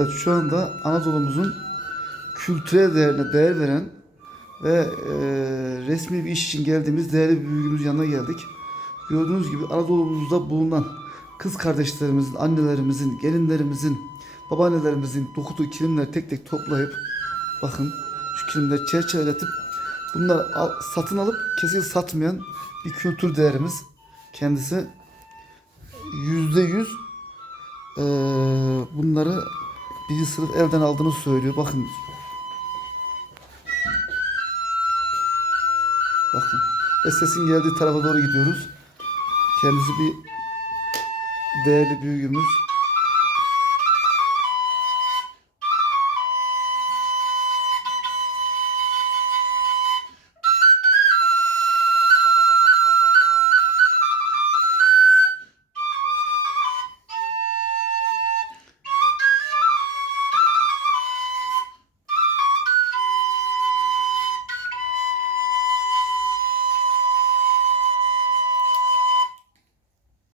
Evet şu anda Anadolu'muzun kültürel değerine değer veren ve e, resmi bir iş için geldiğimiz değerli bir büyüğümüzün yanına geldik. Gördüğünüz gibi Anadolu'muzda bulunan kız kardeşlerimizin, annelerimizin, gelinlerimizin, babaannelerimizin dokuduğu kilimleri tek tek toplayıp bakın şu kilimleri çerçeveletip bunları al- satın alıp kesin satmayan bir kültür değerimiz. Kendisi yüzde yüz eee, bunları birinci sınıf elden aldığını söylüyor. Bakın. Bakın. Ve sesin geldiği tarafa doğru gidiyoruz. Kendisi bir değerli büyüğümüz.